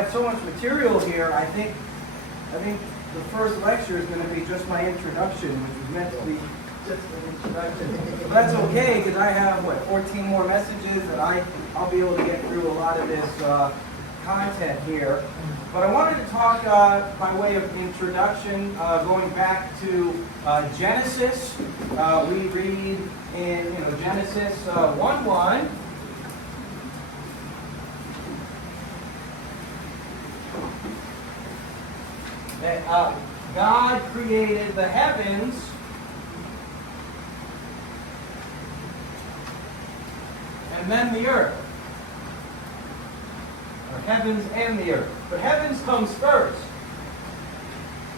have so much material here. I think the first lecture is going to be just my introduction, which was meant to be just an introduction. But that's okay, because I have, 14 more messages, and I'll be able to get through a lot of this content here. But I wanted to talk by way of introduction, going back to Genesis. We read in Genesis 1:1. That God created the heavens and then the earth. Or heavens and the earth. But heavens comes first,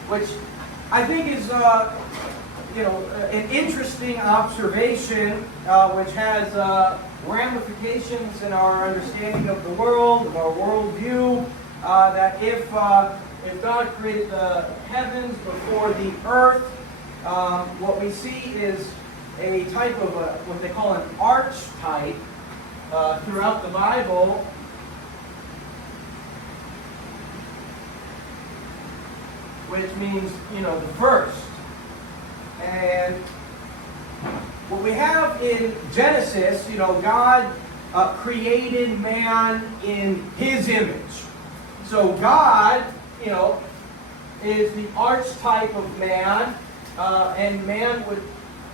which I think is an interesting observation, which has ramifications in our understanding of the world, of our worldview. That if God created the heavens before the earth, what we see is a type of what they call an archetype throughout the Bible. Which means, the first. And what we have in Genesis, God created man in His image. So God, is the archetype of man, and man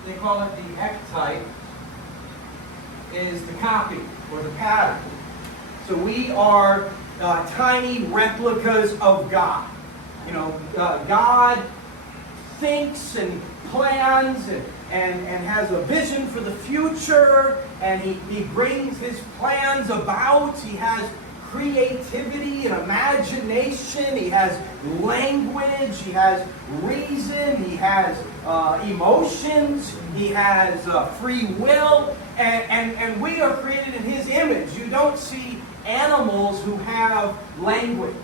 they call it the ectype, is the copy or the pattern. So we are tiny replicas of God. God thinks and plans and has a vision for the future, and he brings his plans about. He has creativity and imagination. He has language. He has reason. He has emotions. He has free will. And we are created in His image. You don't see animals who have language.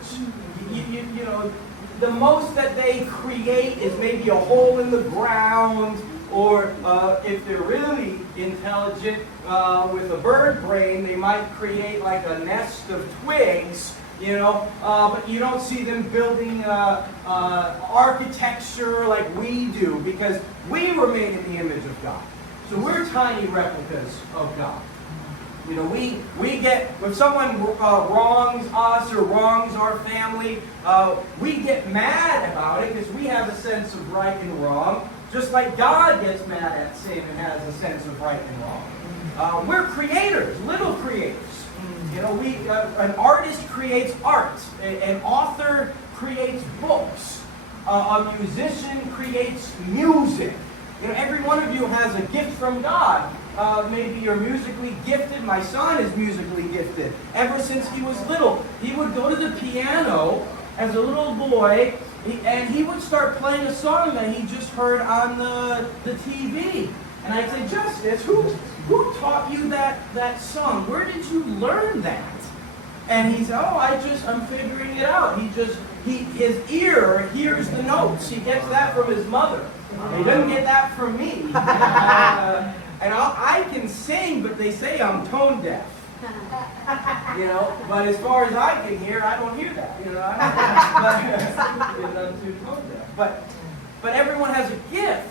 The most that they create is maybe a hole in the ground, or if they're really intelligent with a bird brain, they might create like a nest of twigs, but you don't see them building architecture like we do, because we were made in the image of God. So we're tiny replicas of God. We get, when someone wrongs us or wrongs our family, we get mad about it because we have a sense of right and wrong, just like God gets mad at sin and has a sense of right and wrong. We're creators, little creators. An artist creates art, an author creates books, a musician creates music. Every one of you has a gift from God. Maybe you're musically gifted. My son is musically gifted. Ever since he was little, he would go to the piano as a little boy, and he would start playing a song that he just heard on the TV. And I'd say, Justice, who taught you that song? Where did you learn that? And he said, I'm figuring it out. His ear hears the notes. He gets that from his mother. He doesn't get that from me. And I can sing, but they say I'm tone deaf. But as far as I can hear, I don't hear that. I'm too tone deaf. But everyone has a gift.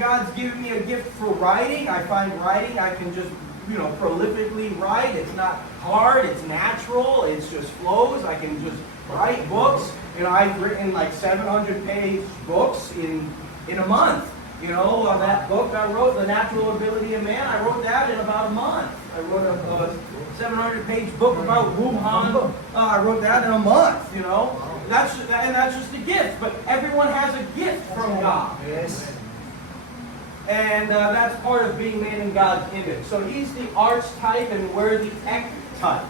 God's given me a gift for writing. I find writing, I can just prolifically write. It's not hard. It's natural. It just flows. I can just write books. I've written like 700-page books in a month. That book I wrote, The Natural Ability of Man, I wrote that in about a month. I wrote a 700-page book about Wuhan. I wrote that in a month, That's just a gift. But everyone has a gift from God. Yes. And that's part of being made in God's image. So He's the archetype and we're the ectype.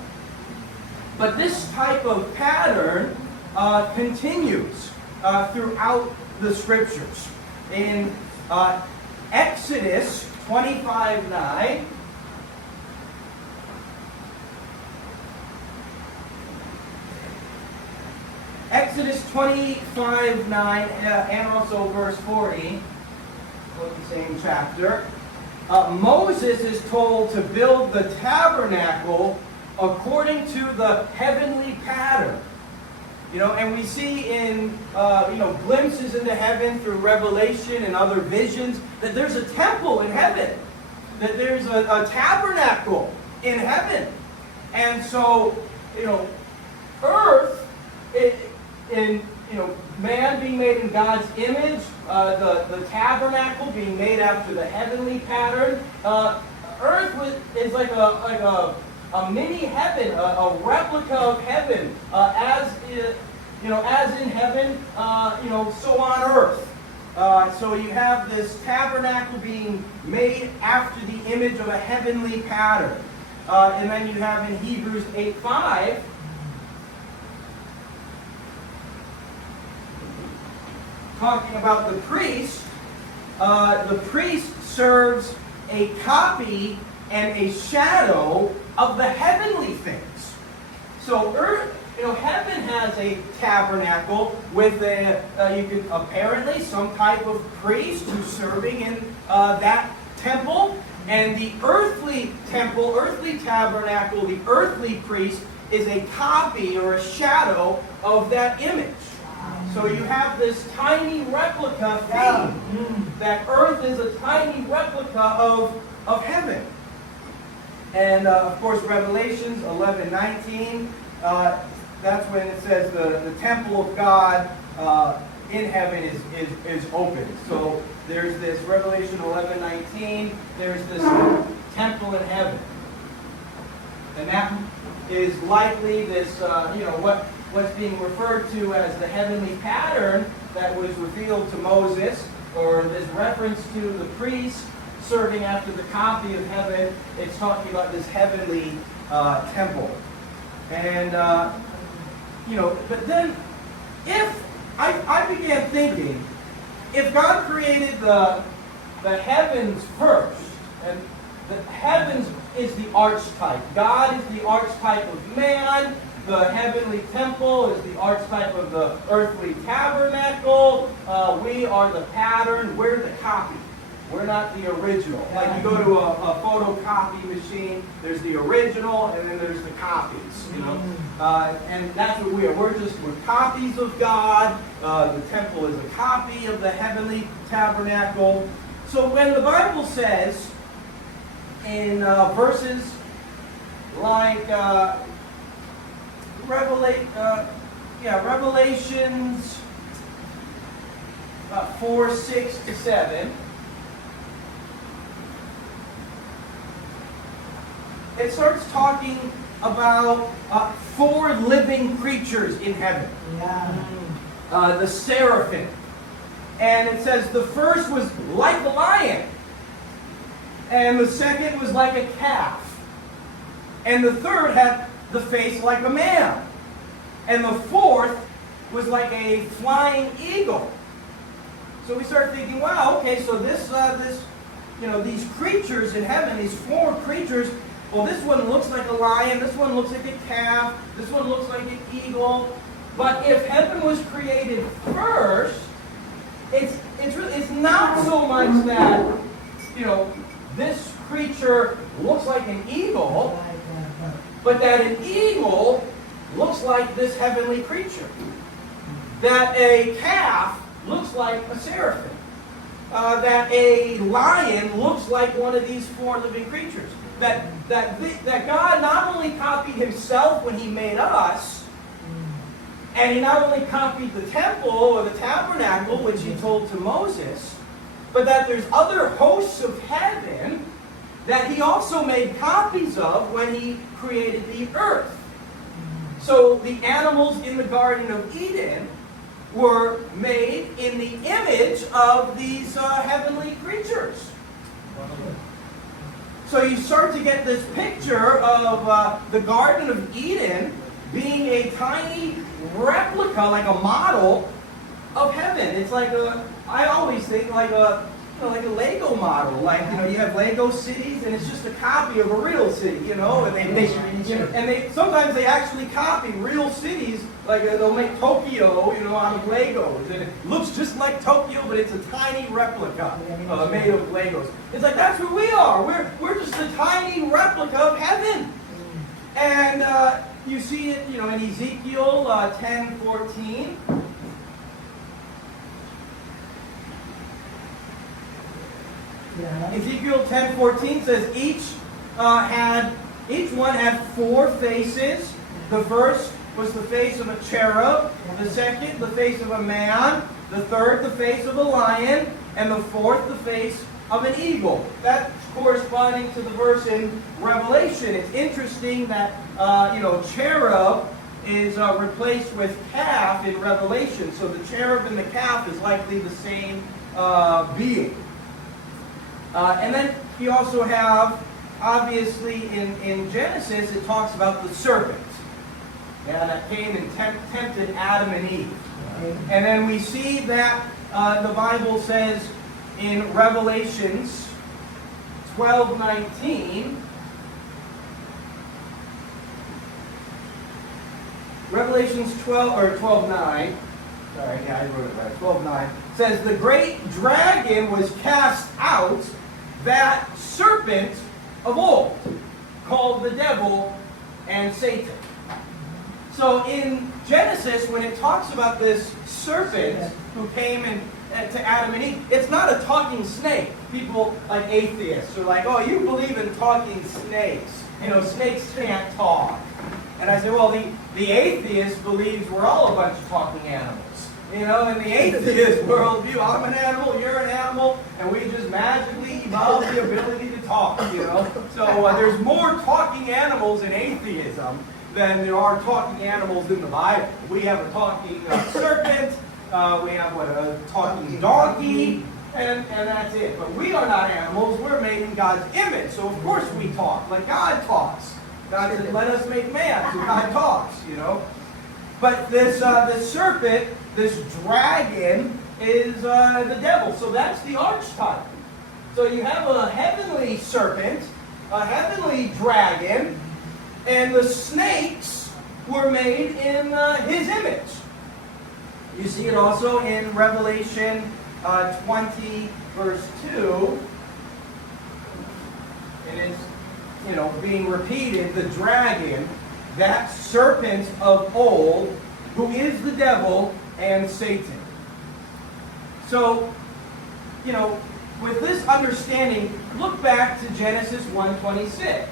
But this type of pattern continues throughout the Scriptures. In Exodus 25:9, Exodus 25:9, and also verse 40, the same chapter, Moses is told to build the tabernacle according to the heavenly pattern. And we see in, glimpses into heaven through Revelation and other visions that there's a temple in heaven, that there's a tabernacle in heaven. And so, earth, man being made in God's image, the tabernacle being made after the heavenly pattern, earth is like a mini heaven, a replica of heaven, as in heaven, so on earth. So you have this tabernacle being made after the image of a heavenly pattern. And then you have in Hebrews 8:5, talking about the priest. The priest serves a copy and a shadow of the heavenly things. So earth, heaven has a tabernacle with apparently some type of priest who's serving in that temple. And the earthly temple, earthly tabernacle, the earthly priest is a copy or a shadow of that image. So you have this tiny replica thing. That earth is a tiny replica of heaven. And of course, Revelations 11:19, that's when it says the temple of God in heaven is open. So there's this Revelation 11:19, there's this temple in heaven. And that is likely this, what's being referred to as the heavenly pattern that was revealed to Moses, or this reference to the priest serving after the copy of heaven. It's talking about this heavenly temple. And, but then if I began thinking, if God created the heavens first, and the heavens is the archetype, God is the archetype of man, the heavenly temple is the archetype of the earthly tabernacle, we are the pattern, we're the copy. We're not the original. Like you go to a photocopy machine, there's the original and then there's the copies, and that's what we are. We're copies of God. The temple is a copy of the heavenly tabernacle. So when the Bible says in verses like Revelations 4, 6 to 7, it starts talking about 4 living creatures in heaven. The seraphim. And it says the first was like a lion. And the second was like a calf. And the third had the face like a man. And the fourth was like a flying eagle. So we start thinking, wow, okay, so these creatures in heaven, these 4 creatures, well, this one looks like a lion, this one looks like a calf, this one looks like an eagle. But if heaven was created first, it's not so much that, this creature looks like an eagle, but that an eagle looks like this heavenly creature. That a calf looks like a seraphim. That a lion looks like one of these 4 living creatures. That God not only copied himself when he made us, and he not only copied the temple or the tabernacle, which he told to Moses, but that there's other hosts of heaven that he also made copies of when he created the earth. So the animals in the Garden of Eden were made in the image of these heavenly creatures. So you start to get this picture of the Garden of Eden being a tiny replica, like a model of heaven. It's like I always think like a Lego model. Like, you have Lego cities and it's just a copy of a real city, and they sometimes they actually copy real cities. Like they'll make Tokyo, out of Legos, and it looks just like Tokyo, but it's a tiny replica made of Legos. It's like that's who we are. We're just a tiny replica of heaven. And you see it, in Ezekiel 10:14. Yeah. Ezekiel 10:14 says each one had 4 faces. The first was the face of a cherub, the second the face of a man, the third the face of a lion, and the fourth the face of an eagle. That's corresponding to the verse in Revelation. It's interesting that cherub is replaced with calf in Revelation. So the cherub and the calf is likely the same being. And then you also have, obviously, in Genesis, it talks about the serpent. That came and tempted Adam and Eve. And then we see that the Bible says in Revelations 12:19, Revelations 12:9. Sorry, I wrote it right. 12:9 says the great dragon was cast out, that serpent of old, called the devil and Satan. So in Genesis, when it talks about this serpent who came to Adam and Eve, it's not a talking snake. People like atheists are like, oh, you believe in talking snakes. Snakes can't talk. And I say, well, the atheist believes we're all a bunch of talking animals. In the atheist worldview, I'm an animal, you're an animal, and we just magically evolved the ability to talk, So there's more talking animals in atheism than there are talking animals in the Bible. We have a talking serpent, we have a talking donkey, and that's it. But we are not animals, we're made in God's image, so of course we talk, like God talks. God said, let us make man, so God talks, But this serpent, this dragon, is the devil. So that's the archetype. So you have a heavenly serpent, a heavenly dragon, and the snakes were made in his image. You see it also in Revelation 20, verse 2. It is, being repeated, the dragon, that serpent of old, who is the devil and Satan. So, with this understanding, look back to Genesis 1:26.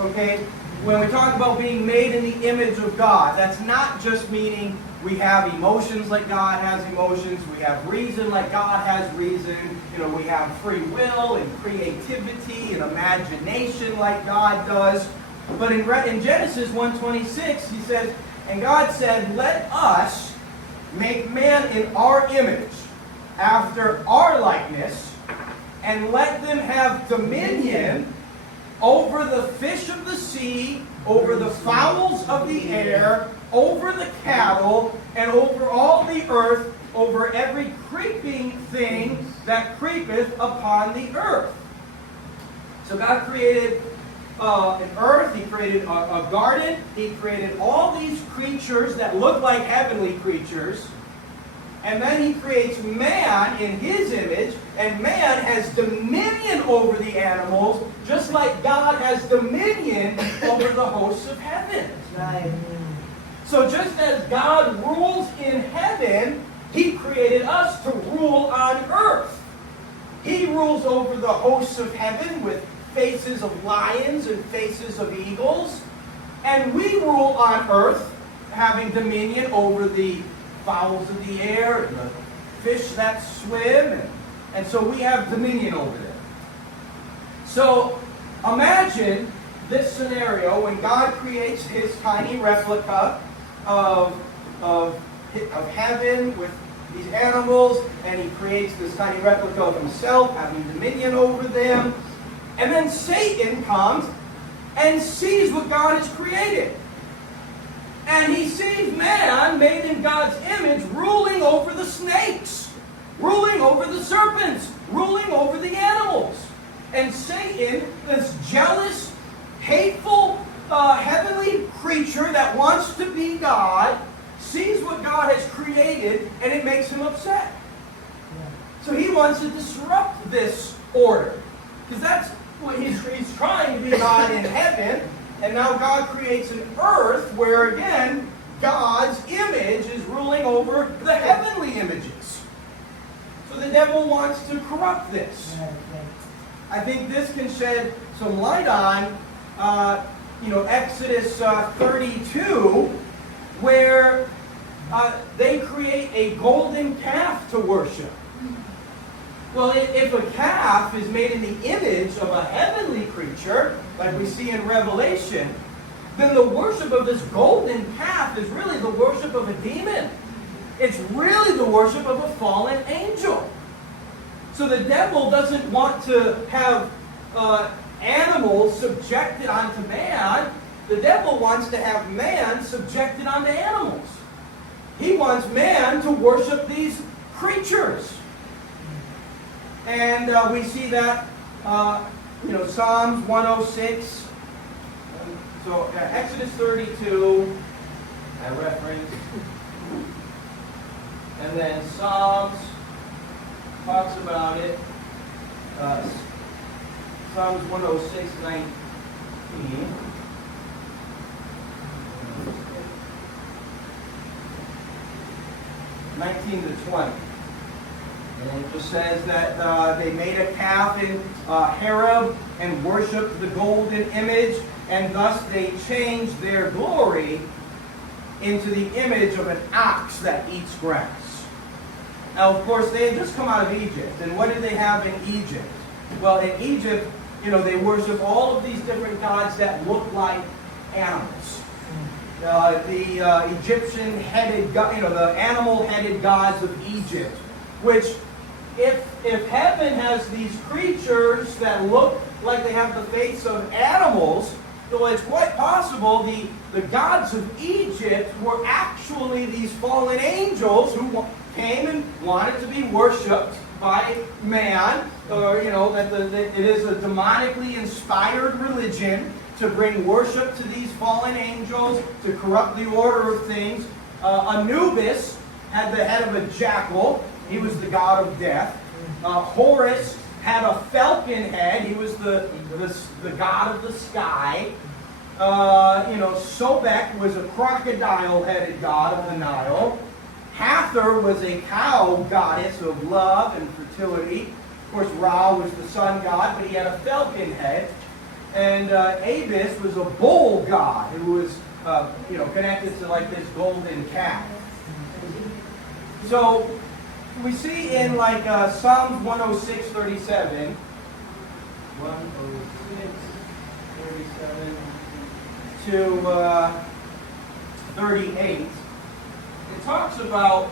Okay, when we talk about being made in the image of God, that's not just meaning we have emotions like God has emotions, we have reason like God has reason, we have free will and creativity and imagination like God does. But in Genesis 1:26, he says, and God said, let us make man in our image, after our likeness, and let them have dominion over the fish of the sea, over the fowls of the air, over the cattle, and over all the earth, over every creeping thing that creepeth upon the earth. So God created an earth, He created a garden, He created all these creatures that look like heavenly creatures, and then He creates man in His image, and man has dominion over the animals, just like God has dominion over the hosts of heaven. Right. So just as God rules in heaven, He created us to rule on earth. He rules over the hosts of heaven with faces of lions and faces of eagles. And we rule on earth, having dominion over the fowls of the air and the fish that swim. And so we have dominion over them. So imagine this scenario when God creates His tiny replica of heaven with these animals, and He creates this tiny replica of Himself, having dominion over them. And then Satan comes and sees what God has created. And he sees man made in God's image ruling over the snakes, ruling over the serpents, ruling over the animals. And Satan, this jealous, hateful, heavenly creature that wants to be God, sees what God has created, and it makes him upset. So he wants to disrupt this order. Because that's what he's trying to be God in heaven. And now God creates an earth where, again, God's image is ruling over the heavenly images. So the devil wants to corrupt this. I think this can shed some light on, Exodus 32, where they create a golden calf to worship. Well, if a calf is made in the image of a heavenly creature, like we see in Revelation, then the worship of this golden calf is really the worship of a demon. It's really the worship of a fallen angel. So the devil doesn't want to have animals subjected unto man. The devil wants to have man subjected unto animals. He wants man to worship these creatures. And we see that, Psalms 106. So Exodus 32, I reference. And then Psalms talks about it. Psalms 106, 19. 19 to 20. And it just says that they made a calf in Horeb and worshipped the golden image, and thus they changed their glory into the image of an ox that eats grass. Now, of course, they had just come out of Egypt. And what did they have in Egypt? Well, in Egypt, they worship all of these different gods that look like animals. The Egyptian-headed, the animal-headed gods of Egypt, which, if heaven has these creatures that look like they have the face of animals, well, it's quite possible the gods of Egypt were actually these fallen angels who came and wanted to be worshipped by man, or that it is a demonically inspired religion to bring worship to these fallen angels, to corrupt the order of things. Anubis had the head of a jackal. He was the god of death. Horus had a falcon head. He was the god of the sky. Sobek was a crocodile-headed god of the Nile. Hathor was a cow goddess of love and fertility. Of course, Ra was the sun god, but he had a falcon head. And Abis was a bull god who was, connected to like this golden calf. So we see in Psalms 106, 37, 106, 37 to 38, it talks about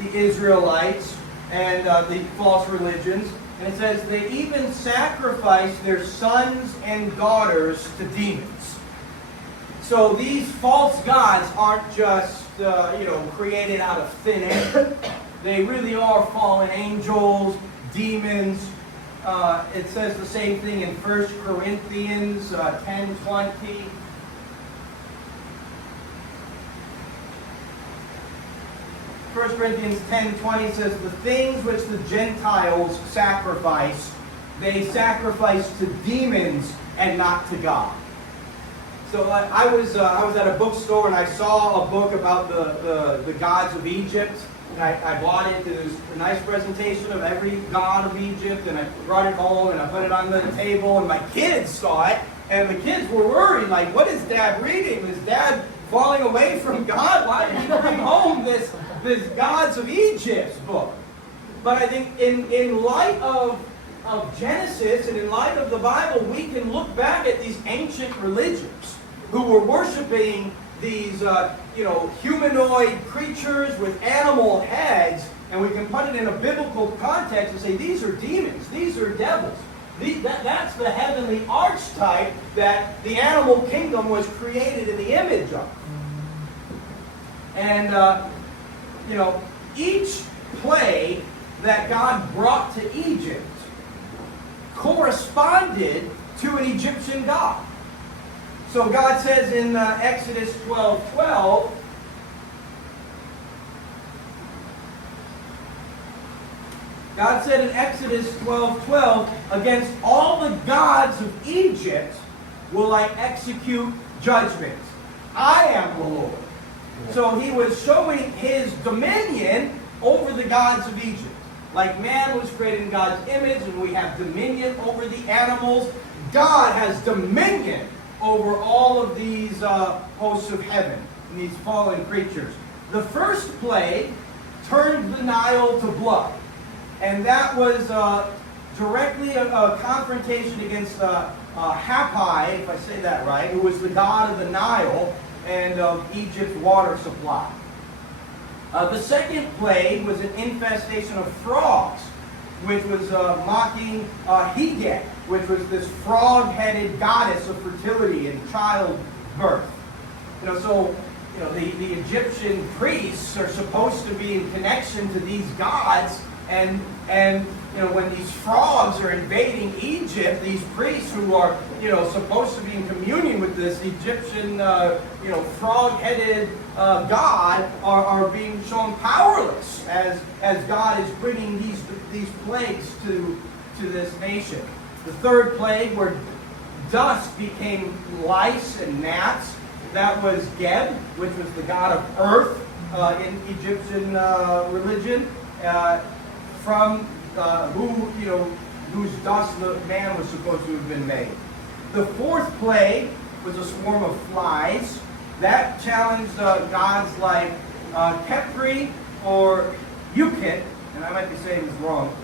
the Israelites and the false religions. And it says, they even sacrifice their sons and daughters to demons. So these false gods aren't just, created out of thin air. They really are fallen angels, demons. It says the same thing in 1 Corinthians 10:20. First Corinthians 10:20 says, the things which the Gentiles sacrifice, they sacrifice to demons and not to God. So I was at a bookstore and I saw a book about the gods of Egypt. And I bought it. There was a nice presentation of every god of Egypt, and I brought it home and I put it on the table, and my kids saw it, and the kids were worried, like, what is Dad reading? Is Dad falling away from God? Why did he bring home this Gods of Egypt book? But I think in light of Genesis and in light of the Bible, we can look back at these ancient religions who were worshiping these humanoid creatures with animal heads, and we can put it in a biblical context and say these are demons, these are devils. That's the heavenly archetype that the animal kingdom was created in the image of. And each plague that God brought to Egypt corresponded to an Egyptian god. So God says in Exodus 12:12, God said in Exodus 12:12, against all the gods of Egypt will I execute judgment. I am the Lord. So he was showing his dominion over the gods of Egypt. Like man was created in God's image and we have dominion over the animals, God has dominion over all of these hosts of heaven and these fallen creatures. The first plague turned the Nile to blood. And that was directly a confrontation against Happai, if I say that right, who was the god of the Nile and of Egypt's water supply. The second plague was an infestation of frogs, which was mocking Heged, which was this frog-headed goddess of fertility and childbirth. So the Egyptian priests are supposed to be in connection to these gods, and when these frogs are invading Egypt, these priests who are supposed to be in communion with this Egyptian frog-headed god are being shown powerless as God is bringing these plagues to this nation. The third plague, where dust became lice and gnats, that was Geb, which was the god of earth in Egyptian religion, from whose dust the man was supposed to have been made. The fourth plague was a swarm of flies. That challenged gods like Kepri or Ukit, and I might be saying this wrong.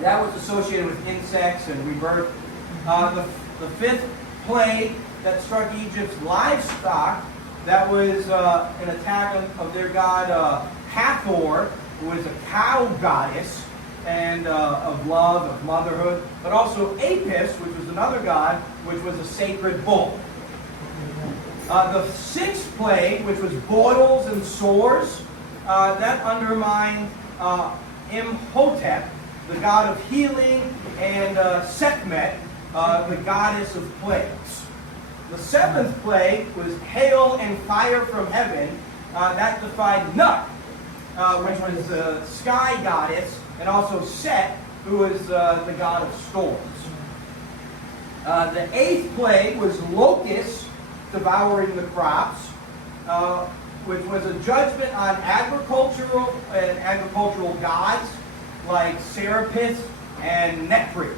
That was associated with insects and rebirth. The fifth plague that struck Egypt's livestock, that was an attack of their god Hathor, who was a cow goddess and of love, of motherhood, but also Apis, which was another god, which was a sacred bull. The sixth plague, which was boils and sores, that undermined Imhotep, the god of healing, and Sekhmet, the goddess of plagues. The seventh plague was hail and fire from heaven. That defied Nut, which was the sky goddess, and also Set, who was the god of storms. The eighth plague was locusts devouring the crops, which was a judgment on agricultural gods like Serapis and Nepri,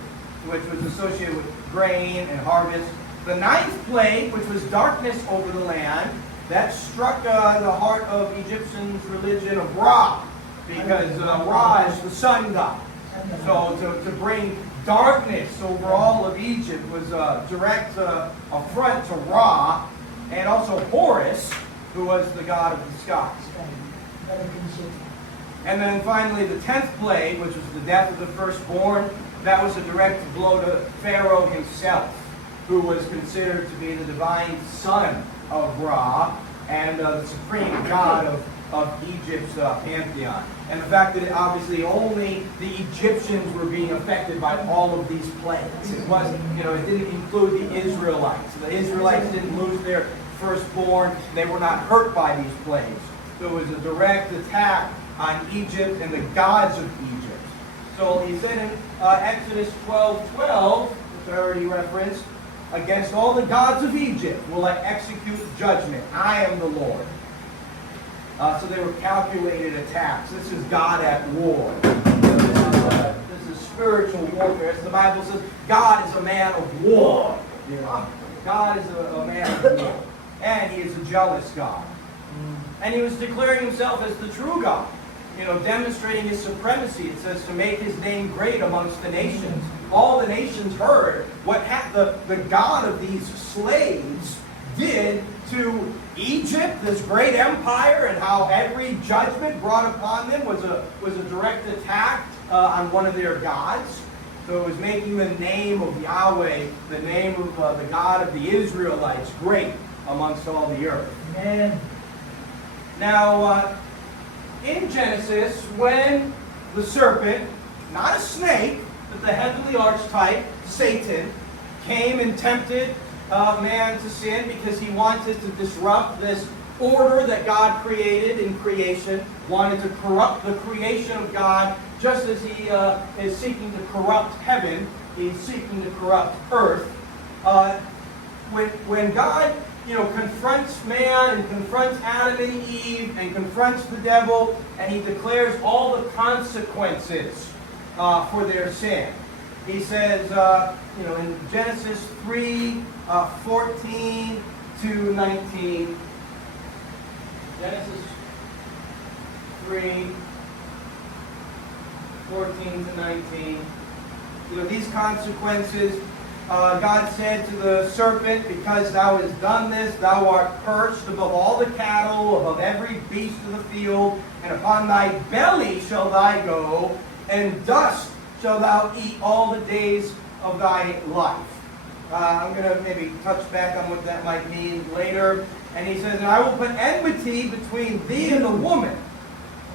which was associated with grain and harvest. The ninth plague, which was darkness over the land, that struck the heart of Egyptians' religion of Ra, because Ra is the sun god. So to bring darkness over all of Egypt was a direct affront to Ra, and also Horus, who was the god of the skies. And then finally the 10th plague, which was the death of the firstborn, that was a direct blow to Pharaoh himself, who was considered to be the divine son of Ra and the supreme god of Egypt's pantheon. And the fact that obviously only the Egyptians were being affected by all of these plagues. It wasn't, it didn't include the Israelites. The Israelites didn't lose their firstborn. They were not hurt by these plagues. So it was a direct attack on Egypt and the gods of Egypt. So he said in Exodus 12:12, which I already referenced, against all the gods of Egypt will I execute judgment. I am the Lord. So they were calculated attacks. This is God at war. This is spiritual warfare. As the Bible says, God is a man of war. God is a man of war. And he is a jealous God. And he was declaring himself as the true God. Demonstrating his supremacy. It says to make his name great amongst the nations. All the nations heard what the God of these slaves did to Egypt, this great empire, and how every judgment brought upon them was a direct attack on one of their gods. So it was making the name of Yahweh, the name of the God of the Israelites, great amongst all the earth. Amen. Now, in Genesis, when the serpent, not a snake, but the heavenly archetype, Satan, came and tempted man to sin because he wanted to disrupt this order that God created in creation, wanted to corrupt the creation of God just as he is seeking to corrupt heaven, he's seeking to corrupt earth. When God, confronts man and confronts Adam and Eve and confronts the devil, and he declares all the consequences for their sin. He says, in Genesis 3, 14 to 19. Genesis 3, 14 to 19. These consequences, God said to the serpent, because thou hast done this, thou art cursed above all the cattle, above every beast of the field, and upon thy belly shall thou go, and dust shall thou eat all the days of thy life. I'm going to maybe touch back on what that might mean later. And he says, and I will put enmity between thee and the woman,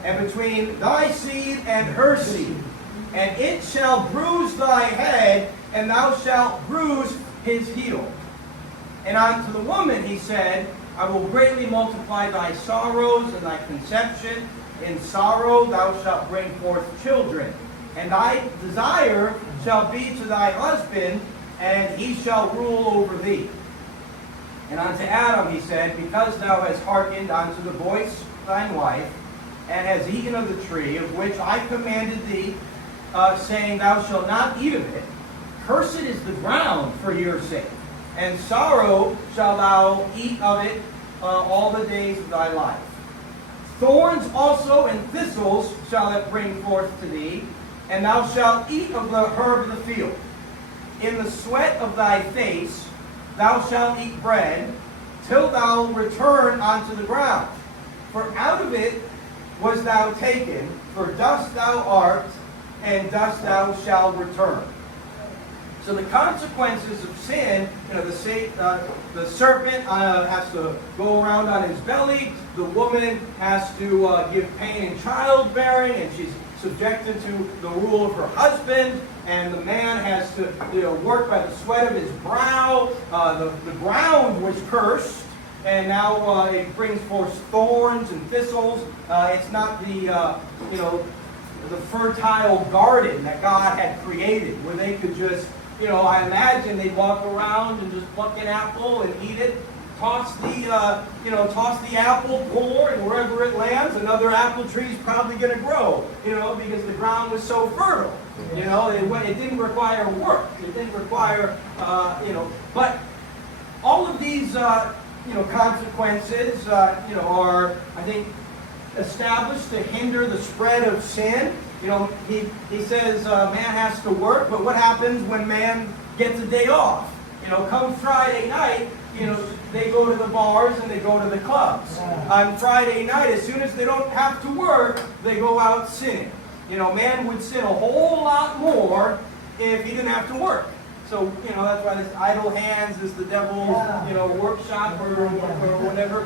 and between thy seed and her seed. And it shall bruise thy head, and thou shalt bruise his heel. And unto the woman he said, I will greatly multiply thy sorrows and thy conception. In sorrow thou shalt bring forth children. And thy desire shall be to thy husband, and he shall rule over thee. And unto Adam he said, because thou hast hearkened unto the voice of thine wife, and hast eaten of the tree of which I commanded thee, saying, thou shalt not eat of it, cursed is the ground for your sake, and sorrow shalt thou eat of it all the days of thy life. Thorns also and thistles shall it bring forth to thee, and thou shalt eat of the herb of the field. In the sweat of thy face thou shalt eat bread, till thou return unto the ground. For out of it was thou taken, for dust thou art, and dust thou shalt return. So the consequences of sin, the serpent has to go around on his belly, the woman has to give pain in childbearing, and she's subjected to the rule of her husband, and the man has to work by the sweat of his brow. The ground was cursed, and now it brings forth thorns and thistles. It's not the fertile garden that God had created, where they could just, I imagine they'd walk around and just pluck an apple and eat it, toss the apple, pour, and wherever it lands, another apple tree is probably going to grow, because the ground was so fertile. It didn't require work. It didn't require, but all of these, consequences, are, I think, established to hinder the spread of sin. He says man has to work, but what happens when man gets a day off? Come Friday night, they go to the bars and they go to the clubs. On Friday night, as soon as they don't have to work, they go out sinning. Man would sin a whole lot more if he didn't have to work. So, that's why this idle hands is the devil's, workshop or whatever.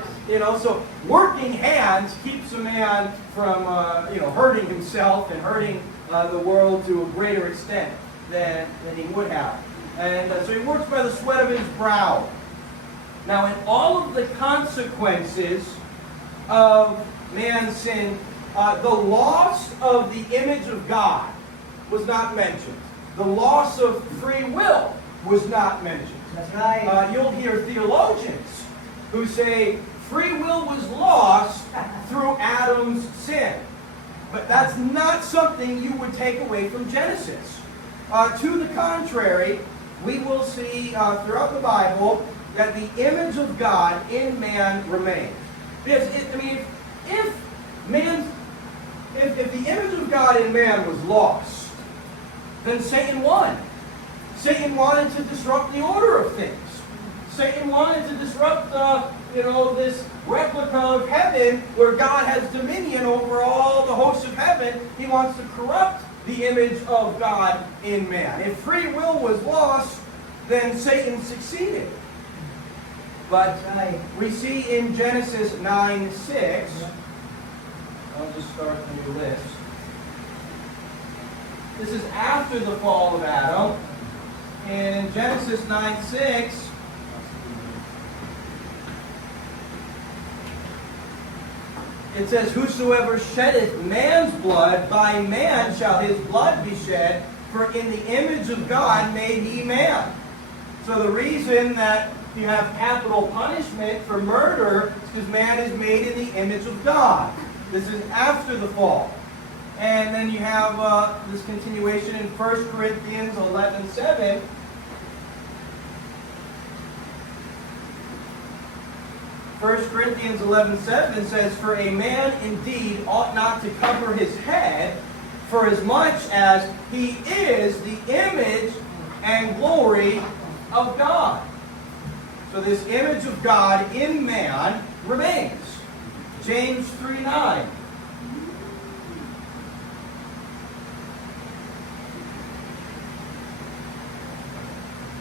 So working hands keeps a man from, hurting himself and hurting the world to a greater extent than he would have. And so he works by the sweat of his brow. Now, in all of the consequences of man's sin, the loss of the image of God was not mentioned. The loss of free will was not mentioned. That's right. You'll hear theologians who say free will was lost through Adam's sin. But that's not something you would take away from Genesis. To the contrary, we will see throughout the Bible that the image of God in man remains. Because, if the image of God in man was lost, then Satan won. Satan wanted to disrupt the order of things. Satan wanted to disrupt, this replica of heaven where God has dominion over all the hosts of heaven. He wants to corrupt the image of God in man. If free will was lost, then Satan succeeded. But we see in Genesis 9:6, I'll just start the new list. This is after the fall of Adam. And in Genesis 9:6, it says, whosoever sheddeth man's blood, by man shall his blood be shed, for in the image of God made he man. So the reason that you have capital punishment for murder is because man is made in the image of God. This is after the fall. And then you have this continuation in 1 Corinthians 11:7. 1 Corinthians 11:7 says, for a man indeed ought not to cover his head, for as much as he is the image and glory of God. So this image of God in man remains. James 3:9.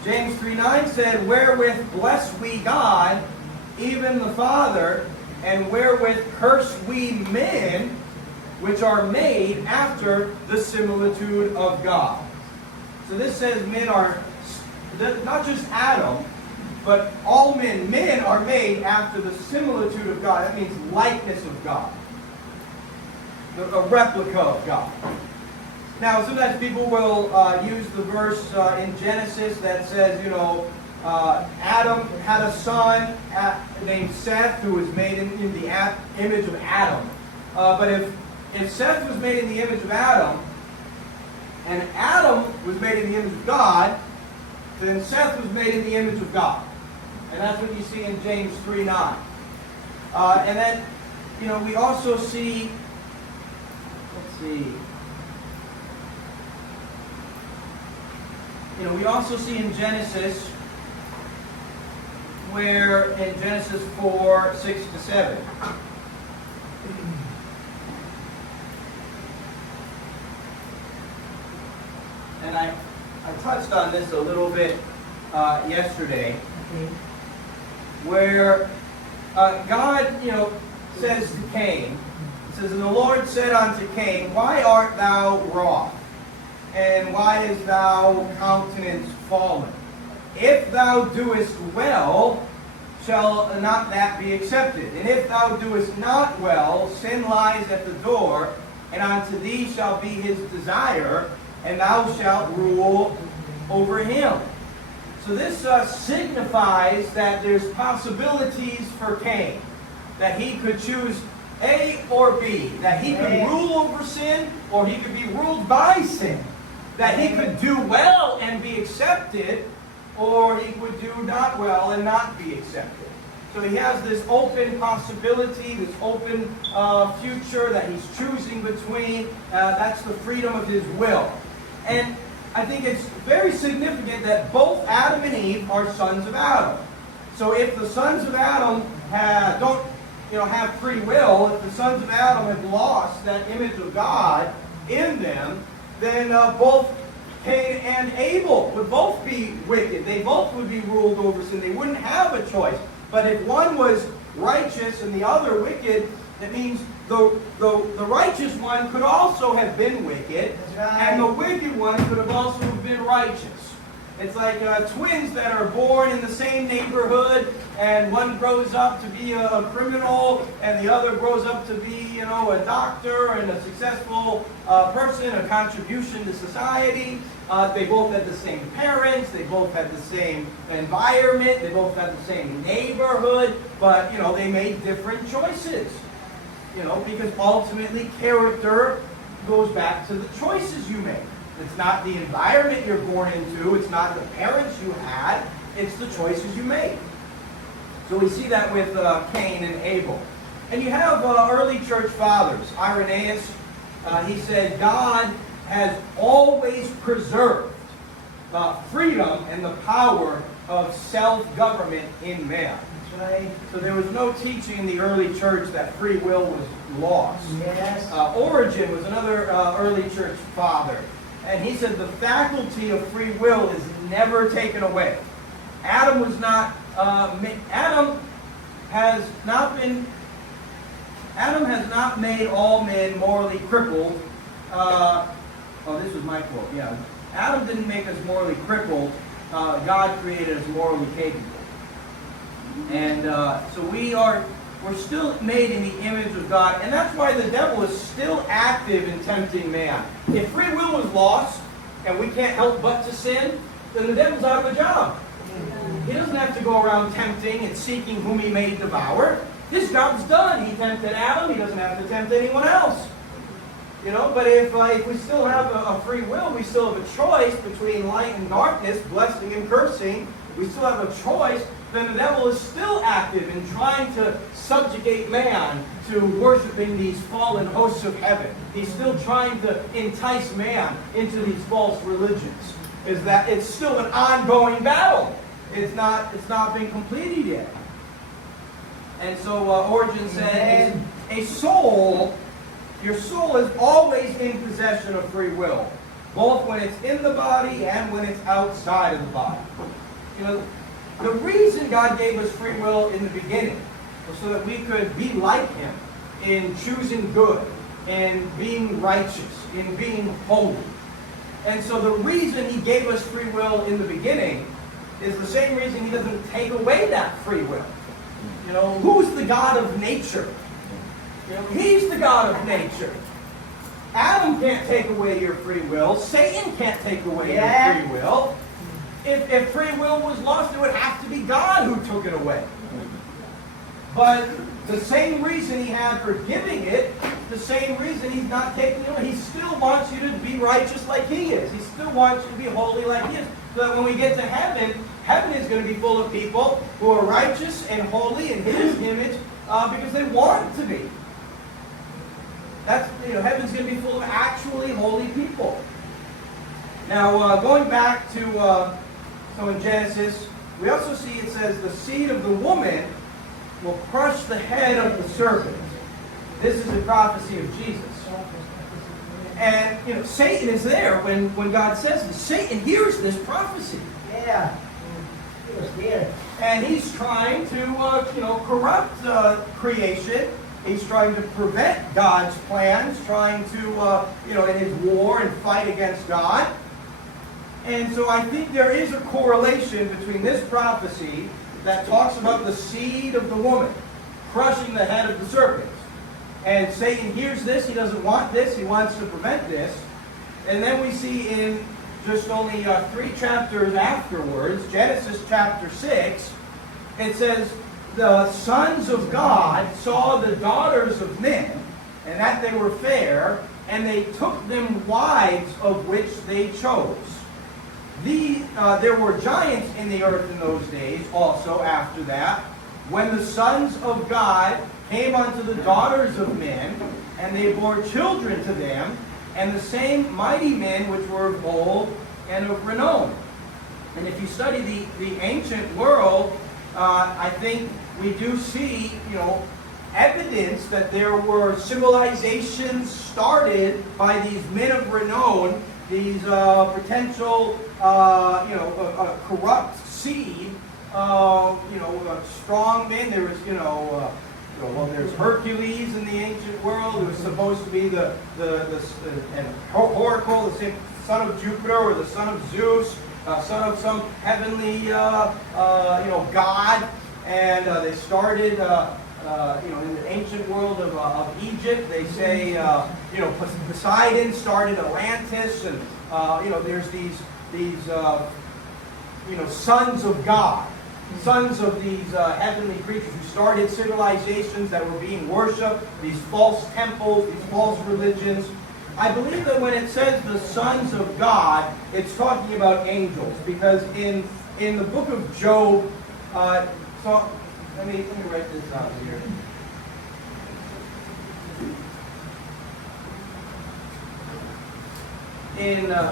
James 3:9 said, wherewith bless we God, even the Father, and wherewith curse we men, which are made after the similitude of God. So this says men are, not just Adam, but all men. Men are made after the similitude of God. That means likeness of God. A replica of God. Now, sometimes people will use the verse in Genesis that says, Adam had a son named Seth who was made in the image of Adam. But if Seth was made in the image of Adam, and Adam was made in the image of God, then Seth was made in the image of God. And that's what you see in James 3:9. And then, we also see, we also see in Genesis, where in Genesis 4:6-7. And I touched on this a little bit yesterday, where God, says to Cain, it says, and the Lord said unto Cain, why art thou wroth? And why is thou countenance fallen? If thou doest well, shall not that be accepted? And if thou doest not well, sin lies at the door, and unto thee shall be his desire, and thou shalt rule over him. So this signifies that there's possibilities for Cain, that he could choose A or B, that he could rule over sin, or he could be ruled by sin, that he could do well and be accepted, or he would do not well and not be accepted. So he has this open possibility, this open future that he's choosing between. That's the freedom of his will. And I think it's very significant that both Adam and Eve are sons of Adam. So if the sons of Adam don't have free will, if the sons of Adam have lost that image of God in them, then both Cain and Abel would both be wicked. They both would be ruled over sin. They wouldn't have a choice. But if one was righteous and the other wicked, that means the righteous one could also have been wicked, and the wicked one could have also been righteous. It's like twins that are born in the same neighborhood, and one grows up to be a criminal, and the other grows up to be, a doctor and a successful person, a contribution to society. They both had the same parents, they both had the same environment, they both had the same neighborhood, but, they made different choices. Because ultimately character goes back to the choices you make. It's not the environment you're born into, it's not the parents you had, it's the choices you make. So we see that with Cain and Abel. And you have early church fathers. Irenaeus, he said, God has always preserved freedom and the power of self-government in man. That's right. So there was no teaching in the early church that free will was lost. Yes. Origen was another early church father. And he said the faculty of free will is never taken away. Adam has not made all men morally crippled. This was my quote. Yeah, Adam didn't make us morally crippled. God created us morally capable. And so we are we're still made in the image of God, and that's why the devil is still active in tempting man. If free will was lost, and we can't help but to sin, then the devil's out of a job. He doesn't have to go around tempting and seeking whom he may devour. His job's done. He tempted Adam. He doesn't have to tempt anyone else. But if we still have a free will, we still have a choice between light and darkness, blessing and cursing. We still have a choice. Then the devil is still active in trying to subjugate man to worshiping these fallen hosts of heaven. He's still trying to entice man into these false religions. Is that it's still an ongoing battle. It's not been completed yet. And so Origen said, your soul is always in possession of free will, both when it's in the body and when it's outside of the body. The reason God gave us free will in the beginning was so that we could be like Him in choosing good, in being righteous, in being holy. And so the reason He gave us free will in the beginning is the same reason He doesn't take away that free will. Who's the God of nature? He's the God of nature. Adam can't take away your free will. Satan can't take away your free will. If free will was lost, it would have to be God who took it away. But the same reason He had for giving it, the same reason He's not taking it away. He still wants you to be righteous like He is. He still wants you to be holy like He is. So that when we get to heaven, heaven is going to be full of people who are righteous and holy in His image because they want it to be. Heaven's going to be full of actually holy people. Now, going back to so in Genesis, we also see it says the seed of the woman will crush the head of the serpent. This is a prophecy of Jesus. And Satan is there when God says this. Satan hears this prophecy. Yeah. He was scared. And he's trying to corrupt creation. He's trying to prevent God's plans, trying to in his war and fight against God. And so I think there is a correlation between this prophecy that talks about the seed of the woman crushing the head of the serpent. And Satan hears this. He doesn't want this. He wants to prevent this. And then we see in just only 3 chapters afterwards, Genesis chapter 6, it says, the sons of God saw the daughters of men, and that they were fair, and they took them wives of which they chose. There were giants in the earth in those days also after that, when the sons of God came unto the daughters of men, and they bore children to them, and the same mighty men which were of old and of renown. And if you study the ancient world, I think we do see, evidence that there were civilizations started by these men of renown, these potential, corrupt seed, strong men. There was, there's Hercules in the ancient world, who was supposed to be the Oracle, the son of Jupiter or the son of Zeus, son of some heavenly, god. And they started, in the ancient world of Egypt. They say, Poseidon started Atlantis, and there's these sons of God, sons of these heavenly creatures who started civilizations that were being worshipped, these false temples, these false religions. I believe that when it says the sons of God, it's talking about angels, because in the book of Job, so let me write this out here.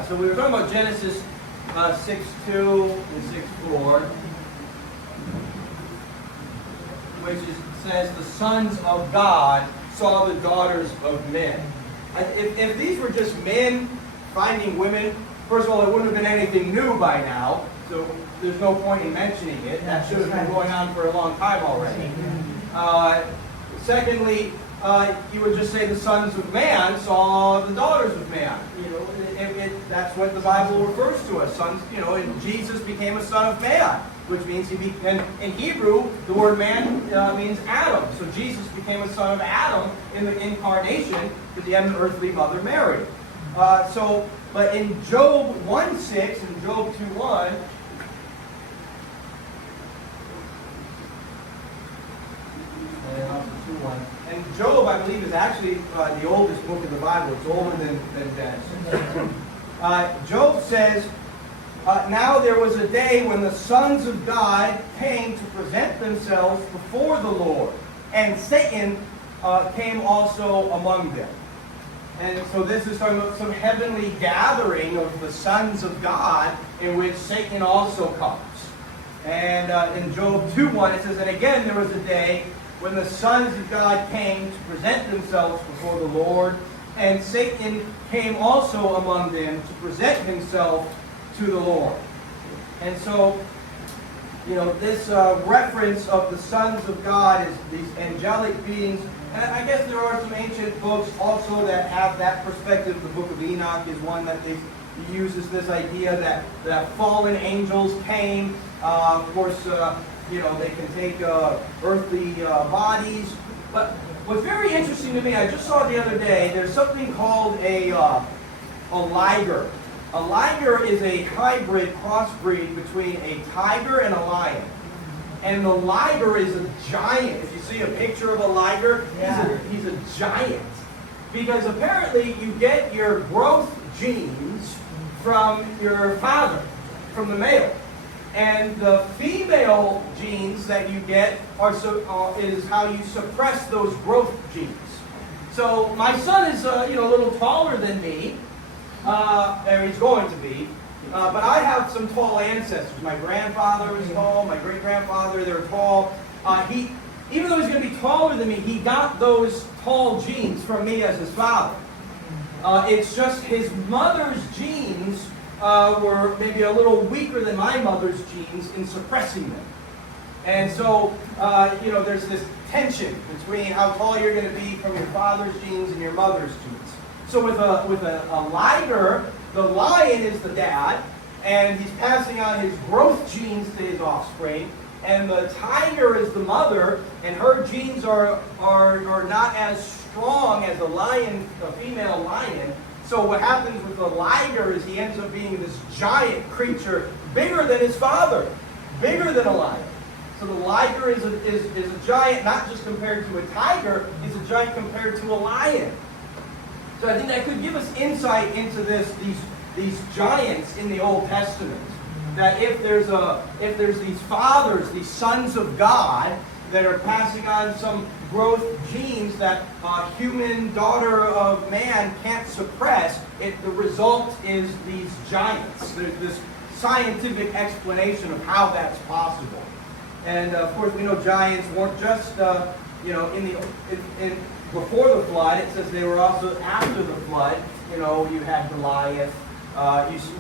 So we were talking about Genesis 6:2 and 6:4, which says the sons of God saw the daughters of men. If these were just men finding women, first of all, it wouldn't have been anything new by now, so there's no point in mentioning it. That should have been going on for a long time already. Secondly, you would just say the sons of man saw the daughters of man. That's what the Bible refers to as sons. And Jesus became a son of man. which means and in Hebrew, the word man means Adam. So Jesus became a son of Adam in the incarnation because he had an earthly mother, Mary. But in Job 1:6 and Job 2:1, and Job, I believe, is actually the oldest book of the Bible. It's older than Genesis. Job says, now there was a day when the sons of God came to present themselves before the Lord, and Satan came also among them. And so this is talking about some heavenly gathering of the sons of God in which Satan also comes. And in Job 2:1 it says, and again there was a day when the sons of God came to present themselves before the Lord, and Satan came also among them to present himself to the Lord. And so, this reference of the sons of God is these angelic beings. And I guess there are some ancient books also that have that perspective. The book of Enoch is one that uses this idea that fallen angels came. Of course, they can take earthly bodies. But what's very interesting to me, I just saw it the other day, there's something called a liger. A liger is a hybrid crossbreed between a tiger and a lion. And the liger is a giant. If you see a picture of a liger, he's a giant. Because apparently you get your growth genes from your father, from the male. And the female genes that you get is how you suppress those growth genes. So my son is a little taller than me, or he's going to be. But I have some tall ancestors. My grandfather was tall. My great-grandfather, they're tall. Even though he's going to be taller than me, he got those tall genes from me as his father. It's just his mother's genes were maybe a little weaker than my mother's genes in suppressing them. And so, there's this tension between how tall you're going to be from your father's genes and your mother's genes. So with a liger, the lion is the dad, and he's passing on his growth genes to his offspring. And the tiger is the mother, and her genes are not as strong as a female lion. So what happens with the liger is he ends up being this giant creature, bigger than his father, bigger than a lion. So the liger is a giant, not just compared to a tiger, he's a giant compared to a lion. So I think that could give us insight into these giants in the Old Testament. That if there's these fathers, these sons of God, that are passing on some growth genes that a human daughter of man can't suppress, the result is these giants. There's this scientific explanation of how that's possible. And of course, we know giants weren't just before the flood. It says they were also after the flood. You had Goliath.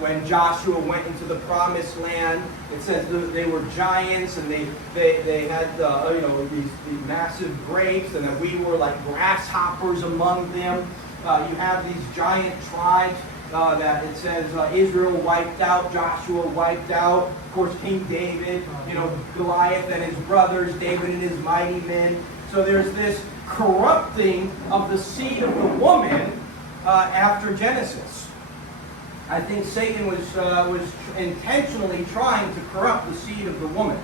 When Joshua went into the promised land, it says they were giants, and they had these massive grapes, and that we were like grasshoppers among them. You have these giant tribes that it says Israel wiped out, Joshua wiped out. Of course, King David, Goliath and his brothers, David and his mighty men. So there's this corrupting of the seed of the woman after Genesis. I think Satan was intentionally trying to corrupt the seed of the woman.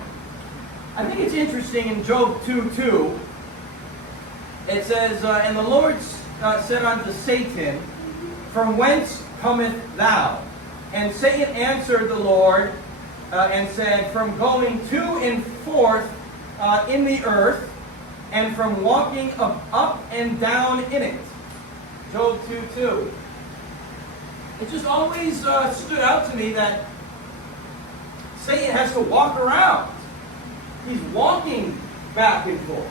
I think it's interesting in Job 2:2. It says, and the Lord said unto Satan, from whence cometh thou? And Satan answered the Lord and said, from going to and forth in the earth, and from walking up and down in it. Job 2:2. It just always stood out to me that Satan has to walk around. He's walking back and forth.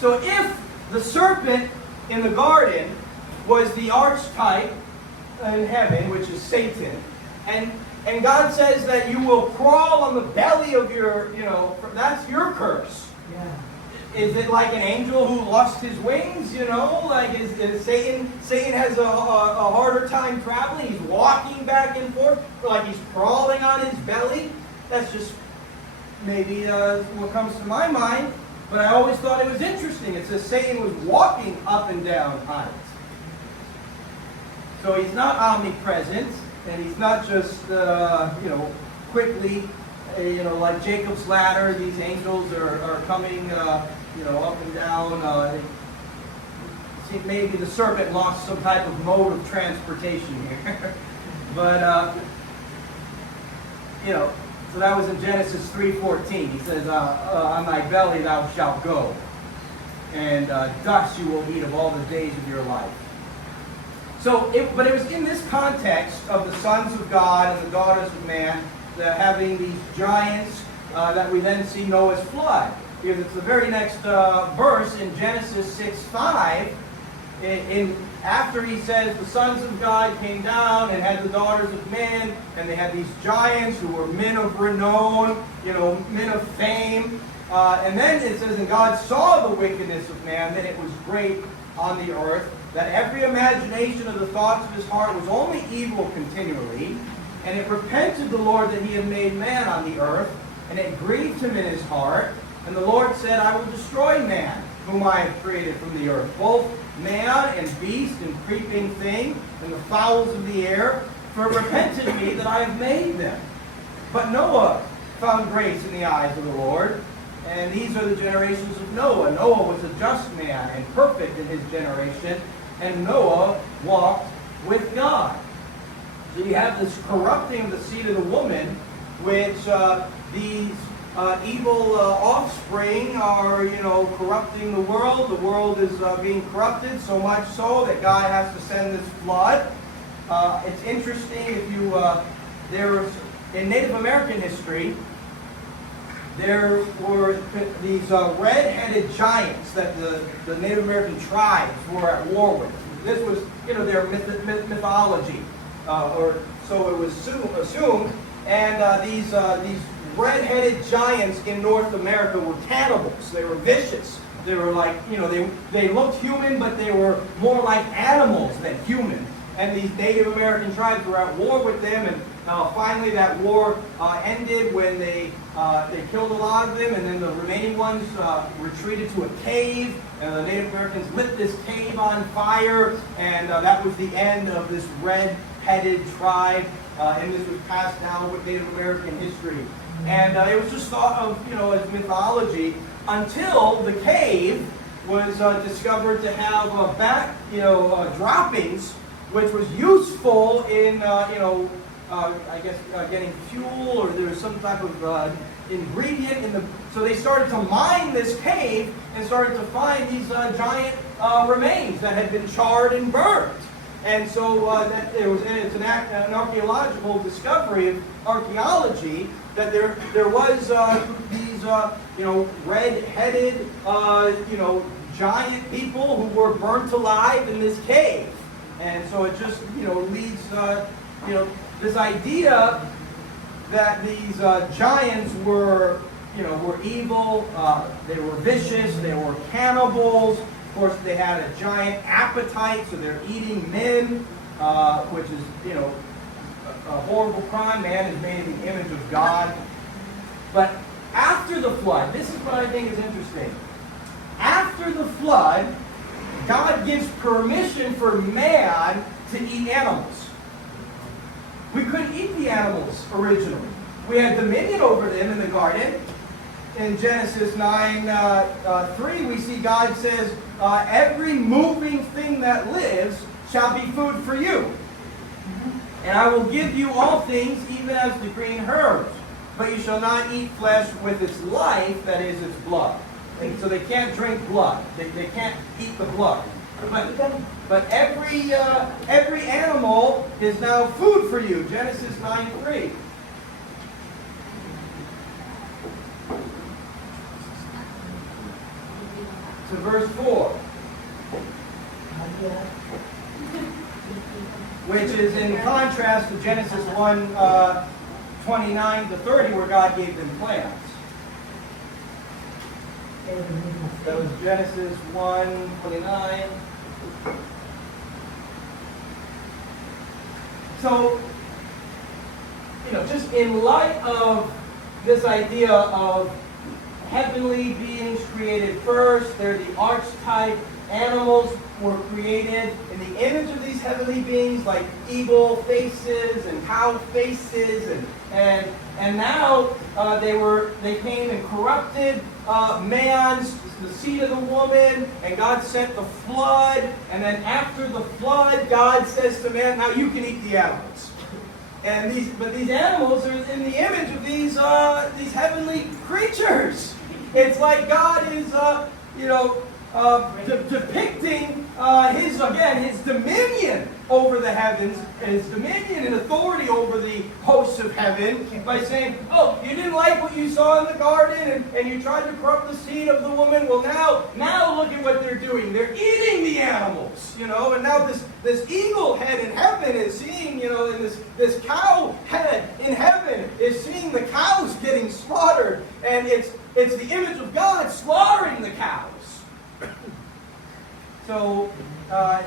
So if the serpent in the garden was the archetype in heaven, which is Satan, and God says that you will crawl on the belly of that's your curse. Yeah. Is it like an angel who lost his wings? Like is Satan has a harder time traveling? He's walking back and forth, like he's crawling on his belly. That's just maybe what comes to my mind, but I always thought it was interesting. It says Satan was walking up and down on it. So he's not omnipresent, and he's not just, quickly, like Jacob's ladder, these angels are coming, up and down. See, maybe the serpent lost some type of mode of transportation here. But, so that was in Genesis 3:14. He says, on thy belly thou shalt go, and dust you will eat of all the days of your life. But it was in this context of the sons of God and the daughters of man, having these giants that we then see Noah's flood. Because it's the very next verse in Genesis 6:5. After he says the sons of God came down and had the daughters of man, and they had these giants who were men of renown, men of fame. And then it says, and God saw the wickedness of man, that it was great on the earth, that every imagination of the thoughts of his heart was only evil continually, and it repented the Lord that he had made man on the earth, and it grieved him in his heart. And the Lord said, I will destroy man, whom I have created from the earth, both man and beast and creeping thing, and the fowls of the air, for it repented me that I have made them. But Noah found grace in the eyes of the Lord. And these are the generations of Noah. Noah was a just man and perfect in his generation, and Noah walked with God. So you have this corrupting of the seed of the woman, which these evil offspring are, corrupting the world. The world is being corrupted, so much so that God has to send this flood. It's interesting if you, in Native American history, there were these red-headed giants that the Native American tribes were at war with. This was, their mythology, or so it was assumed. And these red-headed giants in North America were cannibals. They were vicious. They were like, they looked human, but they were more like animals than human. And these Native American tribes were at war with them, and finally that war ended when they killed a lot of them, and then the remaining ones retreated to a cave, and the Native Americans lit this cave on fire, and that was the end of this red-headed tribe, and this was passed down with Native American history. And it was just thought of, as mythology, until the cave was discovered to have droppings, which was useful in, getting fuel, or there was some type of ingredient in the. So they started to mine this cave and started to find these giant remains that had been charred and burned. And so it's an archaeological discovery of archaeology that there was these red-headed giant people who were burnt alive in this cave. And so it just, leads, this idea that these giants were evil, they were vicious, they were cannibals. Of course, they had a giant appetite, so they're eating men, which is, a horrible crime. Man is made in the image of God. But after the flood, this is what I think is interesting. After the flood, God gives permission for man to eat animals. We couldn't eat the animals originally. We had dominion over them in the garden. In Genesis 9:3, we see God says, every moving thing that lives shall be food for you. And I will give you all things, even as the green herbs. But you shall not eat flesh with its life, that is, its blood. And so they can't drink blood. They can't eat the blood. But every animal is now food for you. Genesis 9:3. To verse 4. Which is in contrast to Genesis 1:29-30, where God gave them plants. That was Genesis 1:29. So, just in light of this idea of heavenly beings created first. They're the archetype. Animals were created in the image of these heavenly beings, like eagle faces and cow faces, and now they came and corrupted man's, the seed of the woman, and God sent the flood, and then after the flood, God says to man, now you can eat the animals. And these animals are in the image of these heavenly creatures. It's like God is, depicting his dominion over the heavens, his dominion and authority over the hosts of heaven, by saying, oh, you didn't like what you saw in the garden, and you tried to corrupt the seed of the woman. Well, now look at what they're doing. They're eating the animals, and now this eagle head in heaven is seeing, and this cow head in heaven is seeing the cows getting slaughtered, and it's the image of God slaughtering the cows. So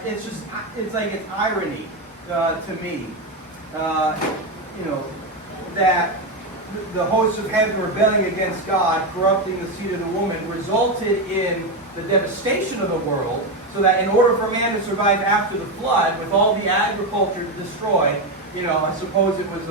it's like it's irony to me, that the hosts of heaven rebelling against God, corrupting the seed of the woman, resulted in the devastation of the world, so that in order for man to survive after the flood, with all the agriculture destroyed, I suppose it was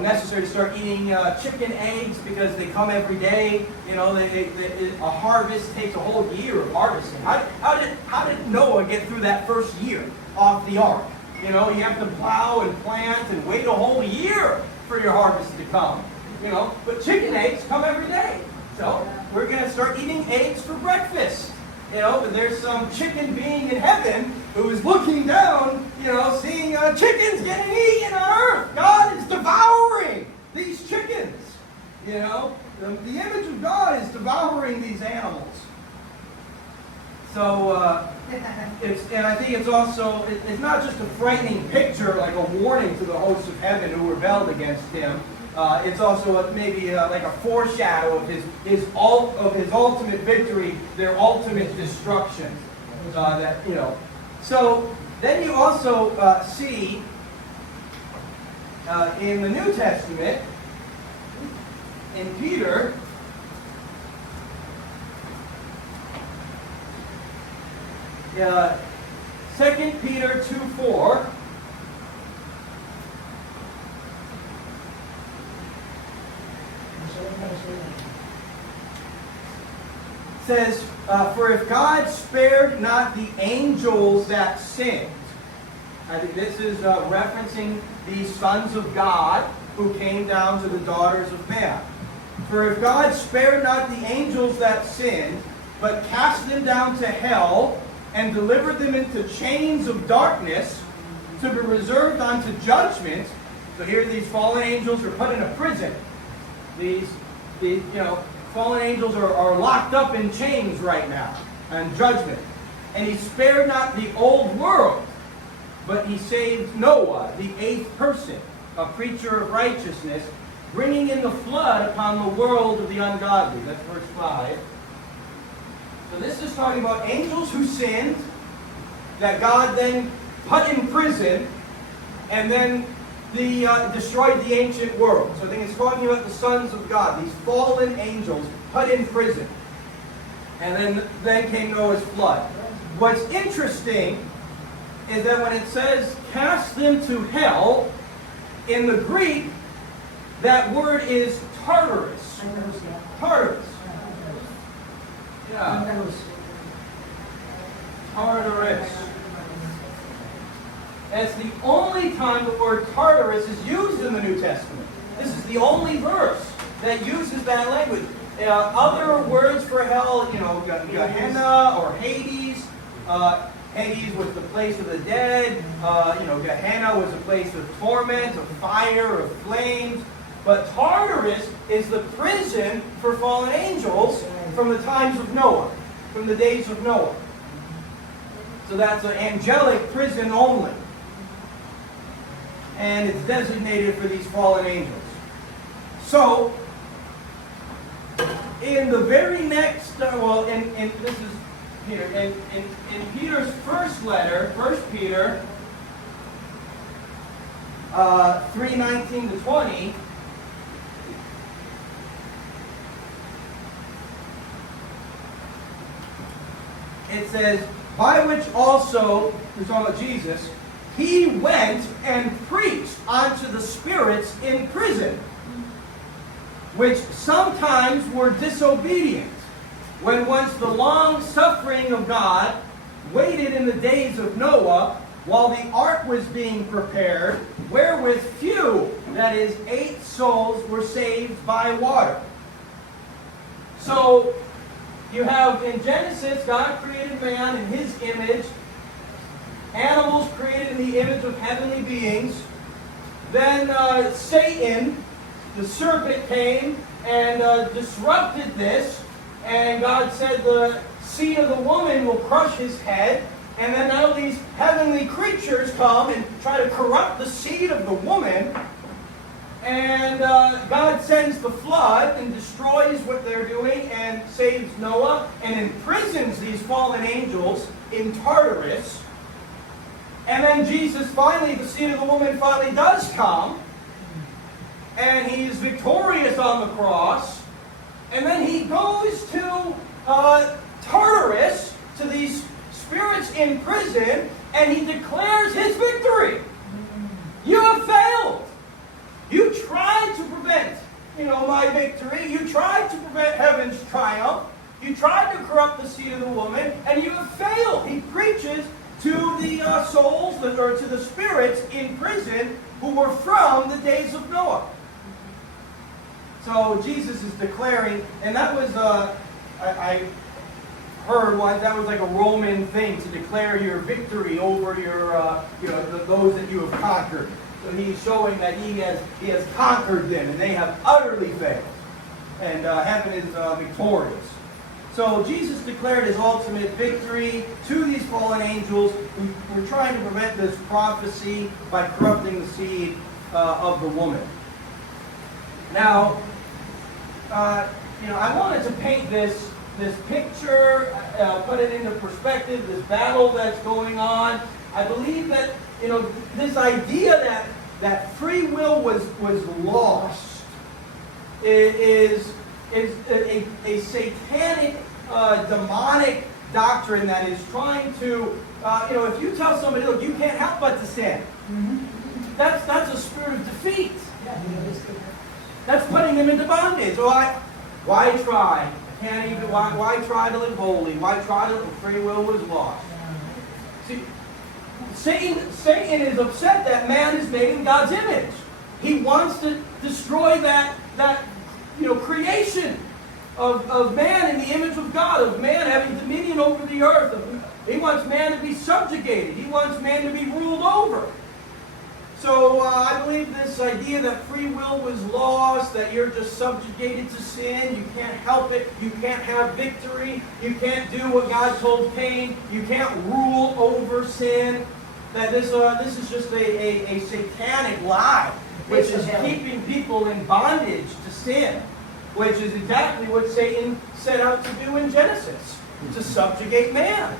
necessary to start eating chicken eggs because they come every day. A harvest takes a whole year of harvesting. How did Noah get through that first year off the ark? You have to plow and plant and wait a whole year for your harvest to come. But chicken eggs come every day. So we're going to start eating eggs for breakfast. But there's some chicken being in heaven who is looking down, seeing chickens getting eaten on earth. God is devouring these chickens. The image of God is devouring these animals. So, and I think it's also, it's not just a frightening picture, like a warning to the hosts of heaven who rebelled against him. It's also maybe like a foreshadow of his ultimate victory, their ultimate destruction. So then you also see in the New Testament, in Peter, uh, 2 Peter 2:4. Says, for if God spared not the angels that sinned. I think this is referencing the sons of God who came down to the daughters of man. For if God spared not the angels that sinned, but cast them down to hell, and delivered them into chains of darkness, to be reserved unto judgment. So here these fallen angels are put in a prison. These fallen angels are locked up in chains right now, and judgment. And he spared not the old world, but he saved Noah, the eighth person, a preacher of righteousness, bringing in the flood upon the world of the ungodly. That's verse 5. So this is talking about angels who sinned, that God then put in prison, and then destroyed the ancient world. So I think it's talking about the sons of God, these fallen angels put in prison. And then came Noah's flood. What's interesting is that when it says cast them to hell, in the Greek, that word is Tartarus. Tartarus. Yeah. Tartarus. That's the only time the word Tartarus is used in the New Testament. This is the only verse that uses that language. Other words for hell, Gehenna or Hades. Hades was the place of the dead. Gehenna was a place of torment, of fire, of flames. But Tartarus is the prison for fallen angels from the times of Noah, from the days of Noah. So that's an angelic prison only. And it's designated for these fallen angels. So, in the very next, this is Peter, in Peter's first letter, 1 Peter 3:19 to 20, it says, by which also, we're talking about Jesus, he went and preached unto the spirits in prison, which sometimes were disobedient, when once the long suffering of God waited in the days of Noah, while the ark was being prepared, wherewith few, that is, 8 souls, were saved by water. So, you have in Genesis, God created man in his image, animals created in the image of heavenly beings. Then Satan, the serpent, came and disrupted this, and God said the seed of the woman will crush his head. And then now these heavenly creatures come and try to corrupt the seed of the woman. And God sends the flood and destroys what they're doing and saves Noah and imprisons these fallen angels in Tartarus. And then Jesus finally, the seed of the woman finally does come. And he's victorious on the cross. And then he goes to Tartarus, to these spirits in prison, and he declares his victory. You have failed. You tried to prevent, my victory. You tried to prevent heaven's triumph. You tried to corrupt the seed of the woman, and you have failed. He preaches to the souls, or to the spirits in prison who were from the days of Noah. So Jesus is declaring, and that was, I heard that was like a Roman thing to declare your victory over your, those that you have conquered. So he's showing that he has conquered them, and they have utterly failed, and heaven is victorious. So Jesus declared his ultimate victory to these fallen angels who were trying to prevent this prophecy by corrupting the seed of the woman. Now, I wanted to paint this picture, put it into perspective, this battle that's going on. I believe that, this idea that free will was lost is a satanic, demonic doctrine that is trying to, if you tell somebody, look, you can't help but to sin, that's a spirit of defeat. That's putting them into bondage. So why try? I can't even. Why try to live holy? Why try to? Free will was lost. See, Satan is upset that man is made in God's image. He wants to destroy that creation of man in the image of God, of man having dominion over the earth. He wants man to be subjugated. He wants man to be ruled over. So I believe this idea that free will was lost, that you're just subjugated to sin, you can't help it, you can't have victory, you can't do what God told Cain, you can't rule over sin, that this is just a satanic lie, which is keeping people in bondage to sin, which is exactly what Satan set out to do in Genesis, to subjugate man.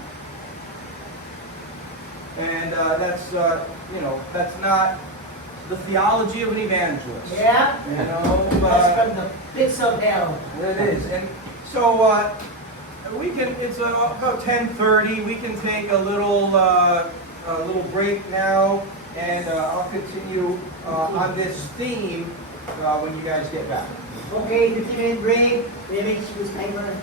And that's not the theology of an evangelist. Yeah. That's from the pits of hell. It is. And so we can. It's about 10:30. We can take a little break now, and I'll continue on this theme when you guys get back. Okay, 15-minute break. We have excuse paper.